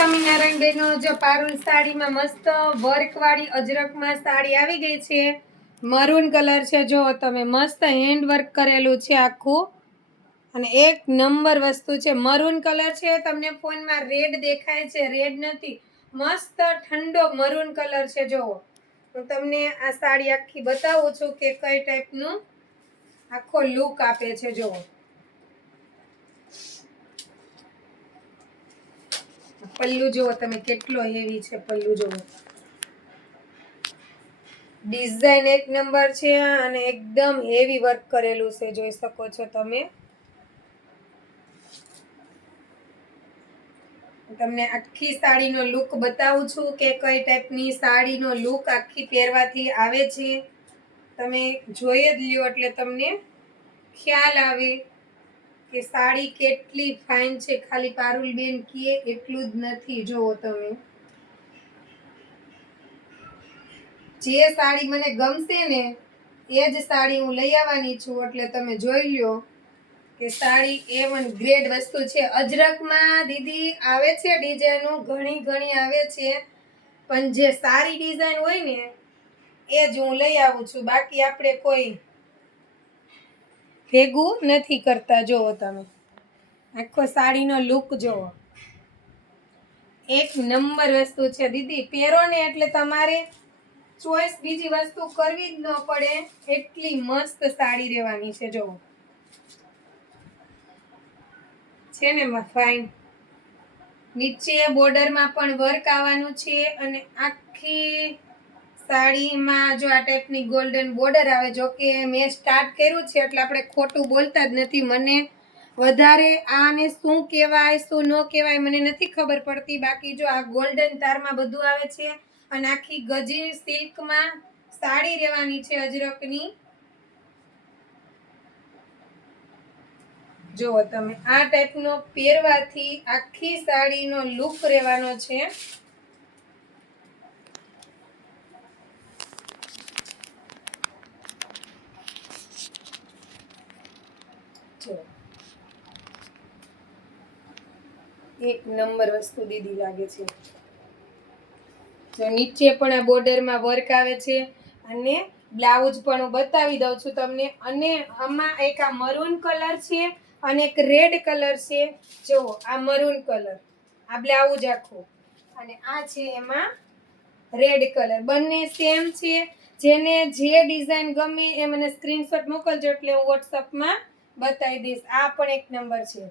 સ્વામિનારાયણ બેનો, જો પારુલ સાડીમાં મસ્ત વર્કવાળી અજરકમાં સાડી આવી ગઈ છે. મરૂન કલર છે, જો તમે મસ્ત હેન્ડ વર્ક કરેલું છે આખું, અને એક નંબર વસ્તુ છે. મરૂન કલર છે, તમને ફોનમાં રેડ દેખાય છે, રેડ નથી, મસ્ત ઠંડો મરૂન કલર છે. જો હું તમને આ સાડી આખી બતાવું છું કે કઈ ટાઈપનું આખો લુક આપે છે. જો પલ્લુ જુઓ તમે, કેટલો હેવી છે પલ્લુ. જુઓ ડિઝાઇન એક નંબર છે અને એકદમ હેવી વર્ક કરેલું છે, જોઈ શકો છો તમે. તમને આખી સાડીનો લુક બતાવું છું કે કઈ ટાઈપની સાડીનો લુક આખી પહેરવાથી આવે છે. તમે જોઈ જ લ્યો એટલે તમને ખ્યાલ આવે કે સાડી કેટલી ફાઇન છે. ખાલી પારુલબેન કહે એટલું જ નથી. જુઓ તમે, જે સાડી મને ગમશે ને એ જ સાડી હું લઈ આવવાની છું. એટલે તમે જોઈ લ્યો કે સાડી A1 ગ્રેડ વસ્તુ છે. અજરકમાં દીદી આવે છે ડિઝાઇનો, ઘણી આવે છે, પણ જે સારી ડિઝાઇન હોય ને એ જ હું લઈ આવું છું. બાકી આપણે કોઈ ભેગું નથી કરતા. જુઓ તમે, આખો સાડીનો લુક જુઓ, એક નંબર વસ્તુ છે દીદી. પહેરો ને એટલે તમારે ચોઈસ બીજી વસ્તુ કરવી જ ન પડે, એટલી મસ્ત સાડી રહેવાની છે. જુઓ છે ને ફાઇન. નીચે બોર્ડરમાં પણ વર્ક આવવાનું છે અને આખી સાડીમાં જો આ ટાઈપની ગોલ્ડન બોર્ડર આવે. જો કે મેં સ્ટાર્ટ કર્યું છે એટલે આપણે ખોટું બોલતા જ નથી. મને વધારે આને શું કહેવાય શું ન કહેવાય મને નથી ખબર પડતી. બાકી જો આ ગોલ્ડન તારમાં બધું આવે છે અને આખી ગજી સિલ્કમાં સાડી રહેવાની છે અજરકની. જુઓ તમે, આ ટાઈપનો પહેરવાથી આખી સાડીનો લુક રહેવાનો છે. એક નંબર વસ્તુ દીદી લાગે છે. જો નીચે પણ આ બોર્ડરમાં વર્ક આવે છે અને બ્લાઉઝ પણ હું બતાવી દઉં છું તમને. અને આમાં એક આ મરૂન કલર છે અને એક રેડ કલર છે. જો આ મરૂન કલર, આ બ્લાઉઝ આખું, અને આ છે એમાં રેડ કલર. બંને સેમ છે. જેને જે ડિઝાઇન ગમે એ મને સ્ક્રીનશોટ મોકલજો એટલે હું વોટ્સઅપમાં બતાવી દઈશ. આ પણ એક નંબર છે.